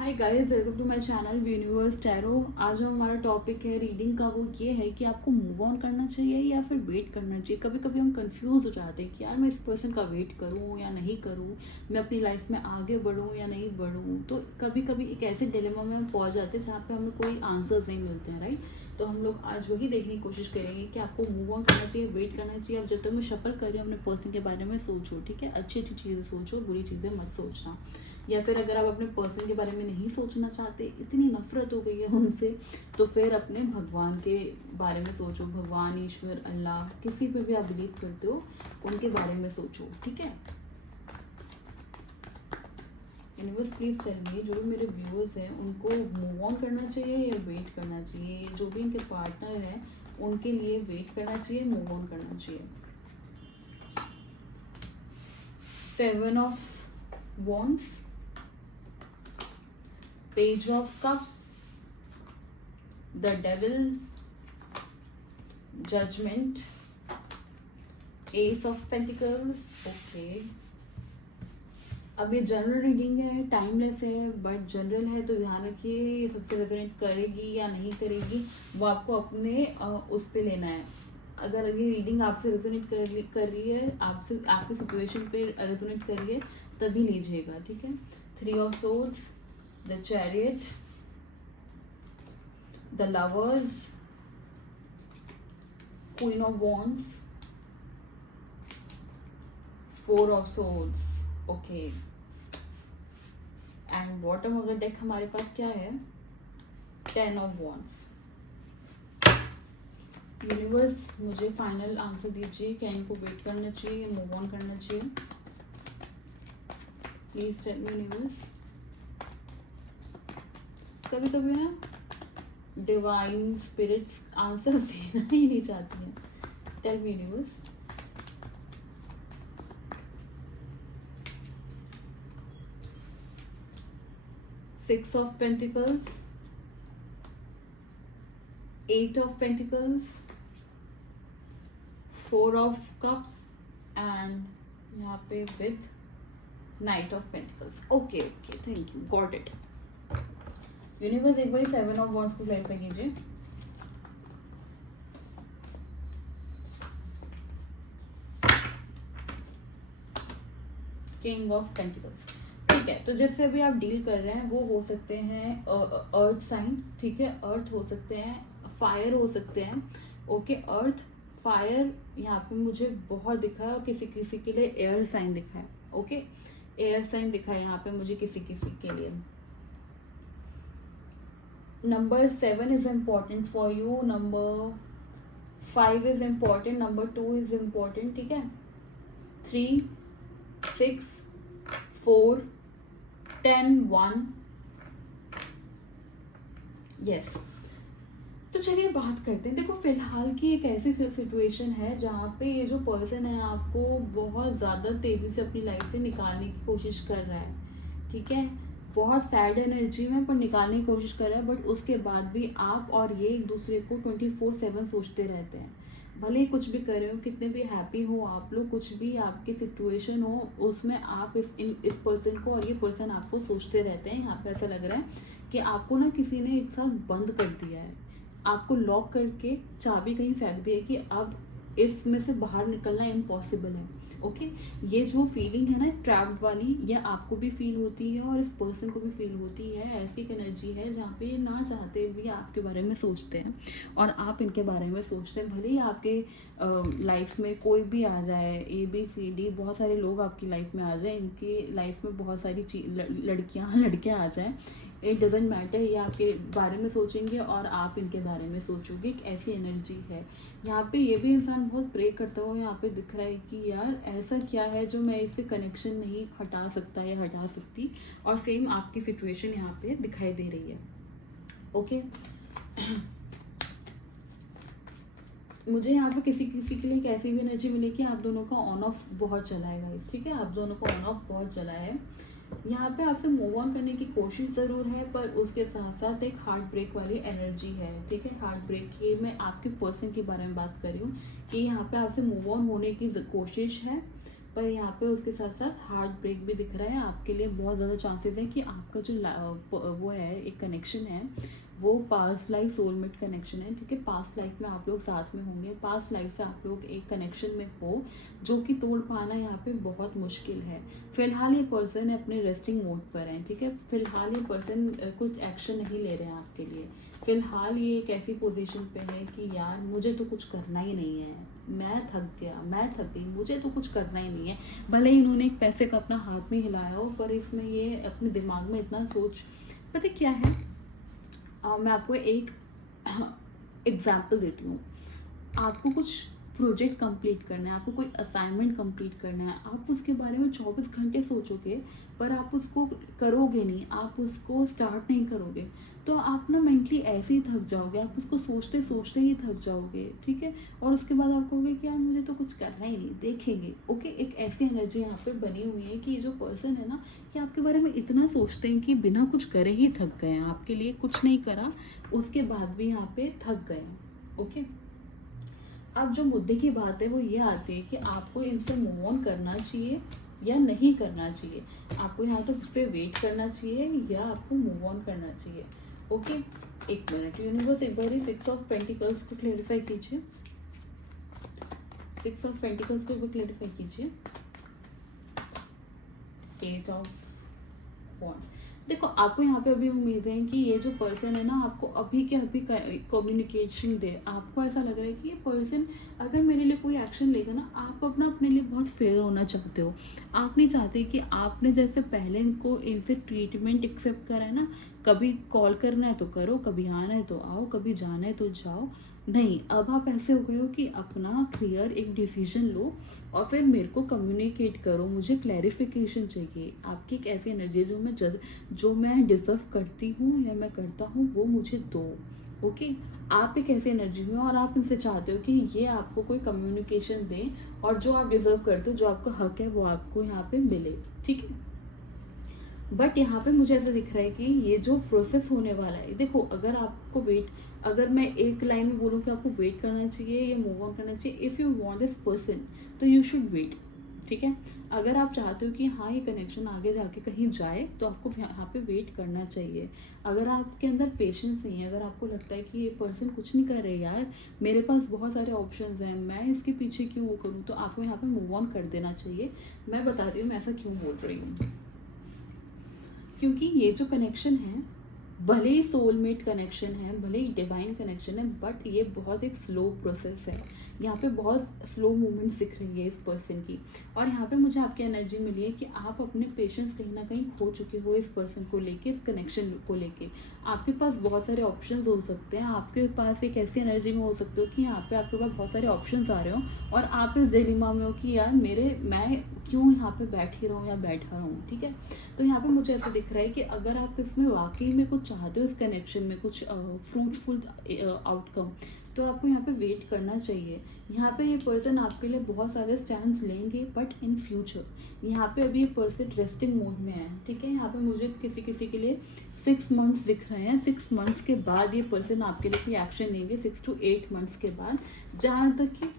Hi guys, welcome to my channel universe tarot. आज जो हमारा टॉपिक है रीडिंग का वो ये है कि आपको मूव ऑन करना चाहिए या फिर वेट करना चाहिए। कभी कभी हम कंफ्यूज हो जाते हैं कि यार मैं इस पर्सन का वेट करूं या नहीं करूं, मैं अपनी लाइफ में आगे बढ़ूं या नहीं बढ़ूं। तो कभी कभी एक ऐसे डिलेमा में हम पहुंच जाते हैं जहाँ पे हमें कोई आंसर्स नहीं मिलते हैं, राइट। तो हम लोग आज वही देखने की कोशिश करेंगे कि आपको मूव ऑन करना चाहिए, वेट करना चाहिए। अब जब तक मैं शफल कर रही हूँ अपने पर्सन के बारे में सोचो, ठीक है। अच्छी अच्छी चीज़ें सोचो, बुरी चीज़ें मत सोचना। या फिर अगर आप अपने पर्सन के बारे में नहीं सोचना चाहते, इतनी नफरत हो गई है उनसे, तो फिर अपने भगवान के बारे में सोचो। भगवान, ईश्वर, अल्लाह, किसी पे भी आप बिलीव करते हो उनके बारे में सोचो, ठीक है। यूनिवर्स प्लीज टेल मी, जो भी मेरे व्यूअर्स हैं उनको मूव ऑन करना चाहिए या वेट करना चाहिए। जो भी इनके पार्टनर हैं उनके लिए वेट करना चाहिए, मूव ऑन करना चाहिए। 7 of wands, Page of Cups, the Devil, Judgment, Ace of Pentacles. Okay. अब ये जनरल रीडिंग है, टाइमलेस है, बट जनरल है तो ध्यान रखिए ये सबसे रेजोनेट करेगी या नहीं करेगी वो आपको अपने उस पे लेना है। अगर ये रीडिंग आपसे रेजोनेट कर रही है, आपसे आपकी सिचुएशन पे रेजोनेट कर रही है, तभी लीजिएगा, ठीक है। 3 of swords, the chariot, the lovers, queen of wands, 4 of swords. Okay. And bottom of the deck हमारे पास क्या है? 10 of wands. यूनिवर्स मुझे फाइनल आंसर दीजिए, क्या इनको वेट करना चाहिए या मूव ऑन करना चाहिए। Please tell me universe. कभी कभी ना डिवाइन स्पिरिट्स आंसर देना ही नहीं चाहती हैं। Tell me universe. Six of Pentacles, 8 of Pentacles, 4 of Cups and यहाँ पे with Knight of Pentacles. Okay, thank you, got it. Universe एक बार 7 ऑफ वॉन्ड्स को क्लैरिफाई कीजिए। किंग ऑफ पेंटिकल्स, ठीक है। तो जैसे अभी आप डील कर रहे हैं वो हो सकते हैं अर्थ साइन, ठीक है। अर्थ हो सकते हैं, फायर हो सकते हैं। ओके, अर्थ, फायर यहाँ पे मुझे बहुत दिखा है, किसी किसी के लिए एयर साइन दिखा है। ओके, एयर साइन दिखा है यहाँ पे मुझे किसी किसी के लिए। Number 7 is important for you. Number 5 is important. Number 2 is important. ठीक है। 3, 6, 4, 10, 1. Yes. तो चलिए बात करते हैं। देखो फिलहाल की एक ऐसी सिचुएशन है जहाँ पे ये जो पर्सन है आपको बहुत ज़्यादा तेज़ी से अपनी लाइफ से निकालने की कोशिश कर रहा है, ठीक है। बहुत सैड एनर्जी में पर निकालने की कोशिश कर रहा है, बट उसके बाद भी आप और ये एक दूसरे को 24/7 सोचते रहते हैं। भले ही कुछ भी कर रहे हो, कितने भी हैप्पी हो आप लोग, कुछ भी आपकी सिचुएशन हो, उसमें आप इस पर्सन को और ये पर्सन आपको सोचते रहते हैं। यहाँ पे ऐसा लग रहा है कि आपको ना किसी ने एक साथ बंद कर दिया है, आपको लॉक करके चाबी कहीं फेंक दी है कि अब इसमें से बाहर निकलना इम्पॉसिबल है। ओके, ये जो फीलिंग है ना ट्रैप्ड वाली, ये आपको भी फील होती है और इस पर्सन को भी फील होती है। ऐसी एक एनर्जी है जहाँ पे ये ना चाहते भी आपके बारे में सोचते हैं और आप इनके बारे में सोचते हैं। भले ही आपके लाइफ में कोई भी आ जाए, ABCD बहुत सारे लोग आपकी लाइफ में आ जाए, इनकी लाइफ में बहुत सारी लड़कियाँ आ जाएँ, इट डजेंट मैटर, ये आपके बारे में सोचेंगे और आप इनके बारे में सोचोगे। एक ऐसी एनर्जी है यहाँ पे। ये भी इंसान बहुत प्रे करता हुआ यहाँ पे दिख रहा है कि यार ऐसा क्या है जो मैं इससे कनेक्शन नहीं हटा सकता या हटा सकती, और सेम आपकी सिचुएशन यहाँ पे दिखाई दे रही है। ओके, मुझे यहाँ पे किसी किसी के लिए एक ऐसी भी एनर्जी मिली कि आप दोनों का ऑन ऑफ बहुत चला है गाइस, ठीक है। आप दोनों का ऑन ऑफ बहुत चला है। यहाँ पे आपसे मूव ऑन करने की कोशिश ज़रूर है, पर उसके साथ साथ एक हार्ट ब्रेक वाली एनर्जी है, ठीक है। हार्ट ब्रेक, ये मैं आपके पर्सन के बारे में बात कर रही हूँ कि यहाँ पे आपसे मूव ऑन होने की कोशिश है, पर यहाँ पे उसके साथ साथ हार्ट ब्रेक भी दिख रहा है। आपके लिए बहुत ज़्यादा चांसेस है कि आपका जो वो है, एक कनेक्शन है, वो पास्ट लाइफ सोलमेट कनेक्शन है, ठीक है। पास्ट लाइफ में आप लोग साथ में होंगे, पास्ट लाइफ से आप लोग एक कनेक्शन में हो, जो कि तोड़ पाना यहाँ पे बहुत मुश्किल है। फिलहाल ये पर्सन अपने रेस्टिंग मोड पर है, ठीक है। फिलहाल ये पर्सन कुछ एक्शन नहीं ले रहे हैं आपके लिए। फिलहाल ये एक ऐसी पोजीशन पे है कि यार मुझे तो कुछ करना ही नहीं है, मैं थक गया, मैं थक गई, मुझे तो कुछ करना ही नहीं है। भले ही इन्होंने एक पैसे का अपना हाथ नहीं हिलाया हो, पर इसमें ये अपने दिमाग में इतना सोच, पता क्या है, मैं आपको एक एग्जाम्पल देती हूँ। आपको कुछ प्रोजेक्ट कंप्लीट करना है, आपको कोई असाइनमेंट कंप्लीट करना है, आप उसके बारे में 24 घंटे सोचोगे, पर आप उसको करोगे नहीं, आप उसको स्टार्ट नहीं करोगे, तो आप ना मेंटली ऐसे ही थक जाओगे, आप उसको सोचते सोचते ही थक जाओगे, ठीक है। और उसके बाद आप कहोगे कि यार मुझे तो कुछ करना ही नहीं, देखेंगे, ओके। एक ऐसी एनर्जी यहाँ पे बनी हुई है कि ये जो पर्सन है ना, कि आपके बारे में इतना सोचते हैं कि बिना कुछ करे ही थक गए हैं, आपके लिए कुछ नहीं करा, उसके बाद भी यहाँ पे थक गए, ओके। अब जो मुद्दे की बात है वो ये आती है कि आपको इनसे मूव ऑन करना चाहिए या नहीं करना चाहिए। आपको यहाँ तो इस पे वेट करना चाहिए या आपको मूव ऑन करना चाहिए, ओके। एक मिनट, यूनिवर्स एक बार 6 ऑफ पेंटिकल्स को क्लेरिफाई कीजिए, 6 ऑफ पेंटिकल्स को क्लेरिफाई कीजिए, 8 ऑफ वॉन्ड्स। देखो, आपको यहाँ पे अभी उम्मीद है कि ये जो पर्सन है ना, आपको अभी के अभी कम्युनिकेशन दे। आपको ऐसा लग रहा है कि ये पर्सन अगर मेरे लिए कोई एक्शन लेगा ना, आप अपने लिए बहुत फेयर होना चाहते हो। आप नहीं चाहते कि आपने जैसे पहले इनको इनसे ट्रीटमेंट एक्सेप्ट करा है ना, कभी कॉल करना है तो करो, कभी आना है तो आओ, कभी जाना है तो जाओ, नहीं, अब आप ऐसे हो गए हो कि अपना क्लियर एक डिसीजन लो और फिर मेरे को कम्युनिकेट करो, मुझे क्लैरिफिकेशन चाहिए। आपकी एक ऐसी एनर्जी है जो मैं डिजर्व करती हूँ या मैं करता हूँ, वो मुझे दो, ओके। आप एक ऐसी एनर्जी में और आप इनसे चाहते हो कि ये आपको कोई कम्युनिकेशन दें और जो आप डिजर्व करते हो, जो आपका हक है, वो आपको यहाँ पे मिले, ठीक है। बट यहाँ पे मुझे ऐसा दिख रहा है कि ये जो प्रोसेस होने वाला है, देखो, अगर आपको अगर मैं एक लाइन में बोलूँ कि आपको वेट करना चाहिए या मूव ऑन करना चाहिए, if you want this person तो यू शुड वेट, ठीक है। अगर आप चाहते हो कि हाँ ये कनेक्शन आगे जाके कहीं जाए, तो आपको यहाँ पे वेट करना चाहिए। अगर आपके अंदर पेशेंस नहीं है, अगर आपको लगता है कि ये पर्सन कुछ नहीं कर रहे यार, मेरे पास बहुत सारे ऑप्शंस हैं, मैं इसके पीछे क्यों वो करूँ, तो आपको यहाँ पे मूव ऑन कर देना चाहिए। मैं बताती हूँ मैं ऐसा क्यों बोल रही हूँ। क्योंकि ये जो कनेक्शन है, भले ही सोलमेट कनेक्शन है, भले ही डिवाइन कनेक्शन है, बट ये बहुत एक स्लो प्रोसेस है। यहाँ पे बहुत स्लो मूवमेंट्स दिख रही है इस पर्सन की। और यहाँ पे मुझे आपकी एनर्जी मिली है कि आप अपने पेशेंस कहीं ना कहीं खो चुके हो इस पर्सन को लेके, इस कनेक्शन को लेके। आपके पास बहुत सारे ऑप्शंस हो सकते हैं, आपके पास एक ऐसी एनर्जी में हो सकते हो कि यहाँ पे आपके पास बहुत सारे ऑप्शंस आ रहे हो और आप इस डिलेमा में हो कि यार मैं क्यों यहाँ पे बैठी रहूँ या बैठा रहूँ, ठीक है। तो यहाँ पे मुझे ऐसा दिख रहा है कि अगर आप इसमें वाकई में कुछ चाहते हो, इस कनेक्शन में कुछ फ्रूटफुल आउटकम, तो आपको यहाँ पे वेट करना चाहिए। यहाँ पे ये पर्सन आपके लिए बहुत सारे स्टैंड्स लेंगे, बट इन फ्यूचर। यहाँ पे अभी ये पर्सन रेस्टिंग मोड में है, ठीक है। यहाँ पे मुझे किसी के लिए 6 मंथ्स दिख रहे हैं। 6 मंथ्स के बाद ये पर्सन आपके लिए कोई एक्शन लेंगे, 6 to 8 मंथ्स के बाद, जहाँ तक कि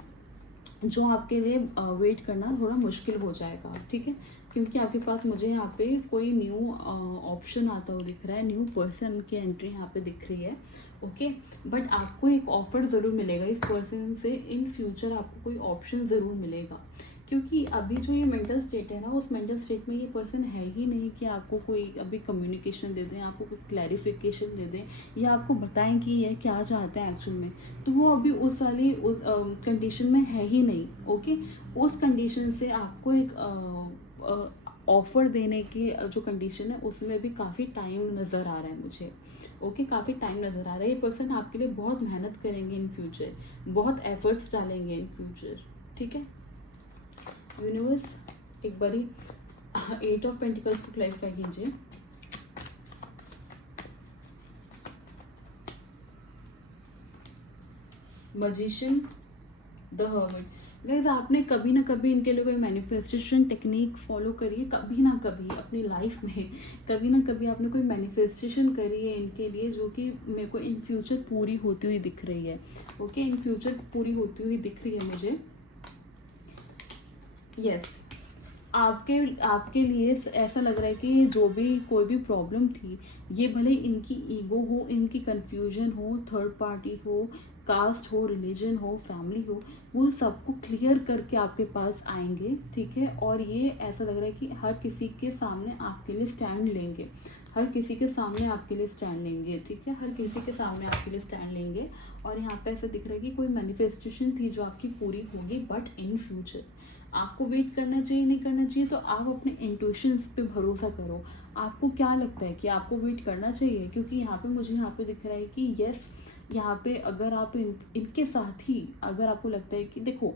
जो आपके लिए वेट करना थोड़ा मुश्किल हो जाएगा, ठीक है। क्योंकि आपके पास मुझे यहाँ पे कोई न्यू ऑप्शन आता हुआ दिख रहा है, न्यू पर्सन की एंट्री यहाँ पे दिख रही है, ओके। बट आपको एक ऑफर ज़रूर मिलेगा इस पर्सन से, इन फ्यूचर आपको कोई ऑप्शन ज़रूर मिलेगा। क्योंकि अभी जो ये मेंटल स्टेट है ना, उस मेंटल स्टेट में ये पर्सन है ही नहीं कि आपको कोई अभी कम्युनिकेशन दे दें, आपको कोई क्लैरिफिकेशन दे दें या आपको बताएं कि ये क्या चाहते हैं एक्चुअल में। तो वो अभी उस वाली कंडीशन में है ही नहीं, ओके। उस कंडीशन से आपको एक ऑफ़र देने की जो कंडीशन है, उसमें भी काफ़ी टाइम नज़र आ रहा है मुझे, ओके। काफ़ी टाइम नज़र आ रहा है। ये पर्सन आपके लिए बहुत मेहनत करेंगे इन फ्यूचर, बहुत एफर्ट्स डालेंगे इन फ्यूचर, ठीक है। यूनिवर्स एक बारी 8 ऑफ पेंटिकल्स को क्लैरिफाई कीजिए, मैजिशियन, द हर्मिट। गाइज, आपने कभी ना कभी इनके लिए कोई मैनिफेस्टेशन टेक्निक फॉलो करी है, कभी ना कभी अपनी लाइफ में, कभी ना कभी आपने कोई मैनिफेस्टेशन करी है इनके लिए, जो कि मेरे को इन फ्यूचर पूरी होती हुई दिख रही है, ओके। इन फ्यूचर पूरी होती हुई दिख रही है मुझे, यस। आपके आपके लिए ऐसा लग रहा है कि जो भी कोई भी प्रॉब्लम थी, ये भले इनकी ईगो हो, इनकी कंफ्यूजन हो, थर्ड पार्टी हो, कास्ट हो, रिलीजन हो, फैमिली हो, वो सबको क्लियर करके आपके पास आएंगे, ठीक है। और ये ऐसा लग रहा है कि हर किसी के सामने आपके लिए स्टैंड लेंगे, हर किसी के सामने आपके लिए स्टैंड लेंगे, ठीक है, हर किसी के सामने आपके लिए स्टैंड लेंगे। और यहाँ पे ऐसा दिख रहा है कि कोई मैनिफेस्टेशन थी जो आपकी पूरी होगी, बट इन फ्यूचर आपको वेट करना चाहिए, नहीं करना चाहिए, तो आप अपने इंट्यूशंस पे भरोसा करो। आपको क्या लगता है कि आपको वेट करना चाहिए? क्योंकि यहाँ पे मुझे यहाँ पे दिख रहा है कि यस, यहाँ पे अगर आप इनके साथ ही अगर आपको लगता है कि देखो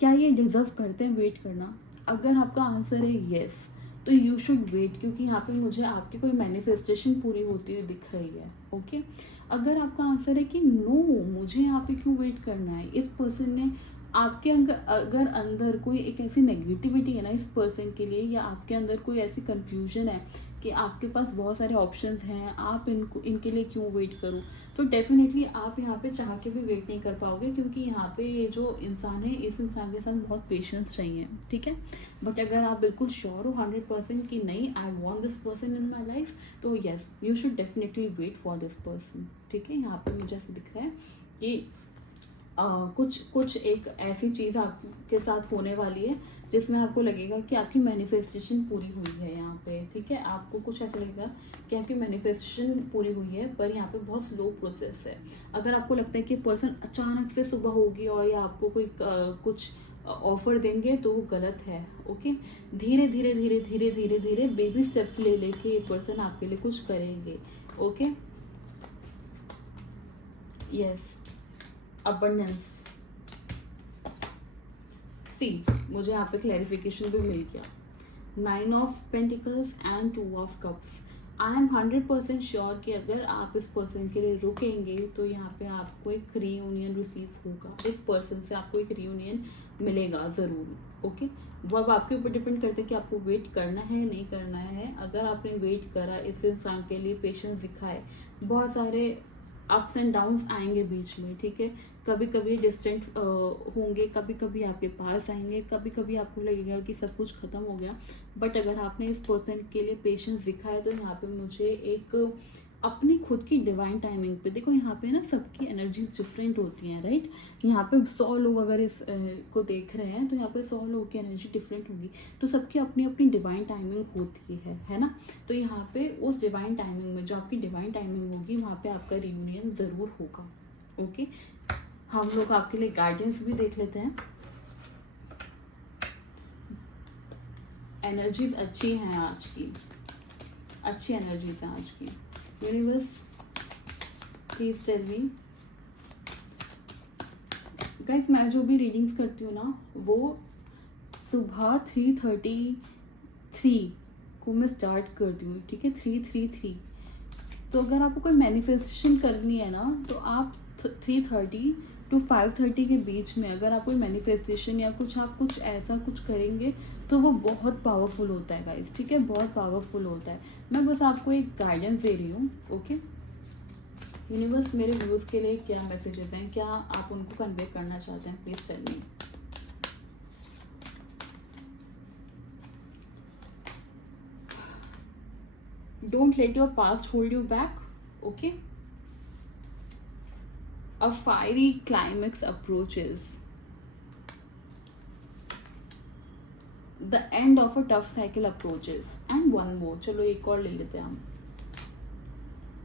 क्या ये डिजर्व करते हैं वेट करना, अगर आपका आंसर है यस, तो यू शुड वेट, क्योंकि यहाँ पे मुझे आपकी कोई मैनिफेस्टेशन पूरी होती हुई दिख रही है, ओके। अगर आपका आंसर है कि नो, मुझे यहाँ पे क्यों वेट करना है, इस पर्सन ने आपके अगर अंदर कोई एक ऐसी नेगेटिविटी है ना इस पर्सन के लिए, या आपके अंदर कोई ऐसी कंफ्यूजन है कि आपके पास बहुत सारे ऑप्शंस हैं, आप इनके लिए क्यों वेट करो, तो डेफिनेटली आप यहाँ पे चाह के भी वेट नहीं कर पाओगे, क्योंकि यहाँ पे ये जो इंसान है, इस इंसान के साथ बहुत पेशेंस चाहिए, ठीक है। बट अगर आप बिल्कुल श्योर हो 100% कि नहीं, I want this person in my life, तो yes, you should definitely wait for this person, ठीक है। यहाँ पे मुझे ऐसा दिख रहा है कि कुछ एक ऐसी चीज़ आपके साथ होने वाली है जिसमें आपको लगेगा कि आपकी मैनिफेस्टेशन पूरी हुई है यहाँ पे, ठीक है। आपको कुछ ऐसा लगेगा कि आपकी मैनिफेस्टेशन पूरी हुई है, पर यहाँ पे बहुत स्लो प्रोसेस है। अगर आपको लगता है कि पर्सन अचानक से सुबह होगी और या आपको कोई कुछ ऑफर देंगे, तो वो गलत है, ओके। धीरे धीरे धीरे धीरे धीरे धीरे बेबी स्टेप्स ले लेके ये पर्सन आपके लिए कुछ करेंगे, ओके। यस, अबंडेंस, सी मुझे यहाँ पे क्लैरिफिकेशन भी मिल गया। 9 of pentacles and 2 of cups. I am 100% sure कि अगर आप इस पर्सन के लिए रुकेंगे तो यहाँ पे आपको एक रीयूनियन रिसीव होगा, इस पर्सन से आपको एक रीयूनियन मिलेगा ज़रूर, ओके। वो अब आपके ऊपर डिपेंड करता है कि आपको वेट करना है, नहीं करना है। अगर आपने वेट करा, इस इंसान के लिए पेशेंस दिखाए, बहुत सारे अप्स एंड डाउन्स आएंगे बीच में, ठीक है। कभी कभी डिस्टेंट होंगे, कभी कभी आपके पास आएंगे, कभी कभी आपको लगेगा कि सब कुछ खत्म हो गया। बट अगर आपने इस पर्सन के लिए पेशेंस दिखाया, तो यहाँ पे मुझे एक अपनी खुद की डिवाइन टाइमिंग पे, देखो यहाँ पे ना सबकी एनर्जीज डिफरेंट होती हैं, राइट। यहाँ पे 100 लोग अगर इस को देख रहे हैं, तो यहाँ पे 100 लोगों की एनर्जी डिफरेंट होगी, तो सबकी अपनी अपनी डिवाइन टाइमिंग होती है ना। तो यहाँ पे उस डिवाइन टाइमिंग में, जो आपकी डिवाइन टाइमिंग होगी, वहाँ पे आपका रियूनियन ज़रूर होगा, ओके। हम लोग आपके लिए गाइडेंस भी देख लेते हैं। एनर्जीज अच्छी हैं आज की, अच्छी एनर्जीज हैं आज की। Universe please tell me guys, मैं जो भी रीडिंग्स करती हूँ ना, वो सुबह 3:33 को मैं स्टार्ट करती हूँ, ठीक है, 3:33। तो अगर आपको कोई मैनिफेस्टेशन करनी है ना, तो आप 3:30 to 5:30 के बीच में अगर आप कोई मैनिफेस्टेशन या कुछ आप कुछ ऐसा कुछ करेंगे, तो वो बहुत पावरफुल होता है गाइस, ठीक है, बहुत पावरफुल होता है। मैं बस आपको एक गाइडेंस दे रही हूँ, ओके। यूनिवर्स मेरे व्यूज़ के लिए क्या मैसेजेस हैं, क्या आप उनको कन्वे करना चाहते हैं, please tell me. Don't let your past hold you back, okay? A fiery climax approaches. The end of a tough cycle approaches. And one more, चलो एक और ले लेते हैं हम।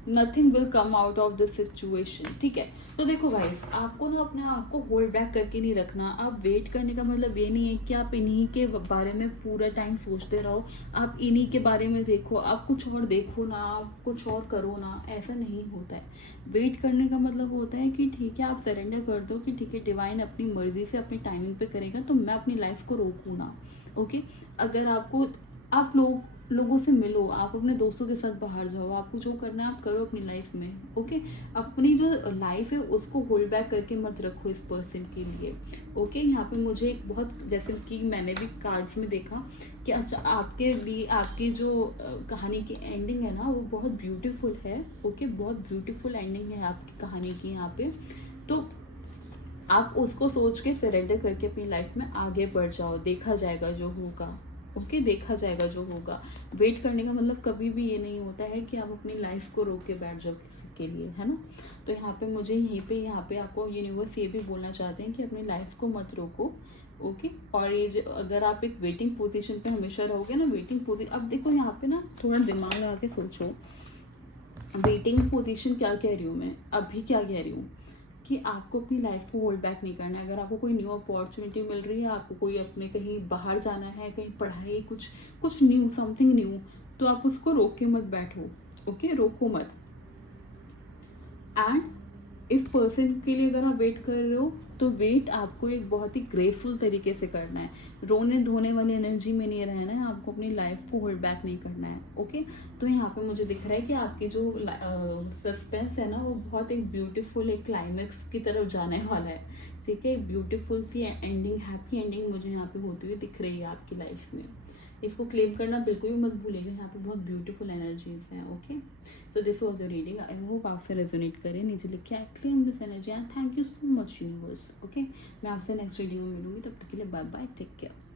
Nothing will come out of this situation, ठीक है। तो देखो गाइस, आपको ना अपने आप को होल्ड बैक करके नहीं रखना। आप वेट करने का मतलब ये नहीं है कि आप इन्हीं के बारे में पूरा टाइम सोचते रहो, आप इन्हीं के बारे में देखो, आप कुछ और देखो ना, आप कुछ और करो ना, ऐसा नहीं होता है। वेट करने का मतलब होता है कि ठीक है, आप सरेंडर कर दो कि ठीक है, डिवाइन अपनी मर्जी से अपनी टाइमिंग पे करेगा, तो मैं अपनी लाइफ को रोकूँ ना, ओके। अगर आपको आप लोगों से मिलो, आप अपने दोस्तों के साथ बाहर जाओ, आपको जो करना है आप करो अपनी लाइफ में, ओके। अपनी जो लाइफ है उसको होल्ड बैक करके मत रखो इस पर्सन के लिए, ओके। यहाँ पे मुझे एक बहुत, जैसे कि मैंने भी कार्ड्स में देखा कि अच्छा, आपके लिए आपकी जो कहानी की एंडिंग है ना, वो बहुत ब्यूटीफुल है, ओके, बहुत ब्यूटीफुल एंडिंग है आपकी कहानी की यहाँ पे। तो आप उसको सोच के सरेंडर करके अपनी लाइफ में आगे बढ़ जाओ, देखा जाएगा जो होगा, ओके, देखा जाएगा जो होगा। वेट करने का मतलब कभी भी ये नहीं होता है कि आप अपनी लाइफ को रोक के बैठ जाओ किसी के लिए, है ना। तो यहाँ पे मुझे यहाँ पे आपको यूनिवर्स ये भी बोलना चाहते हैं कि अपनी लाइफ को मत रोको। ओके, और ये जो अगर आप एक वेटिंग पोजीशन पे हमेशा रहोगे ना, वेटिंग पोजीशन, अब देखो यहाँ पे ना थोड़ा दिमाग लगा के सोचो, वेटिंग पोजीशन क्या कह रही हूँ मैं, अभी क्या कह रही हूँ कि आपको अपनी लाइफ को होल्ड बैक नहीं करना है। अगर आपको कोई न्यू अपॉर्चुनिटी मिल रही है, आपको कोई अपने कहीं बाहर जाना है, कहीं पढ़ाई, कुछ कुछ न्यू, समथिंग न्यू, तो आप उसको रोक के मत बैठो। ओके, रोको मत। एंड इस पर्सन के लिए अगर आप वेट कर रहे हो तो वेट आपको एक बहुत ही ग्रेसफुल तरीके से करना है। रोने धोने वाली एनर्जी में नहीं रहना है, आपको अपनी लाइफ को होल्ड बैक नहीं करना है। ओके, तो यहाँ पे मुझे दिख रहा है कि आपकी जो सस्पेंस है ना, वो बहुत एक ब्यूटीफुल एक क्लाइमेक्स की तरफ जाने वाला है। ठीक है, ब्यूटीफुल सी एंडिंग, हैप्पी एंडिंग मुझे यहाँ पे होती हुई दिख रही है आपकी लाइफ में। इसको क्लेम करना बिल्कुल भी मत भूलिएगा, यहाँ पे बहुत ब्यूटीफुल एनर्जीज हैं। Okay, so this was your reading. I hope आपसे रेजोनेट करे। नीचे लिखे I claim this energy and thank you so much universe. Okay, मैं आपसे नेक्स्ट रीडिंग में मिलूंगी, तब तक के लिए बाय बाय, टेक केयर।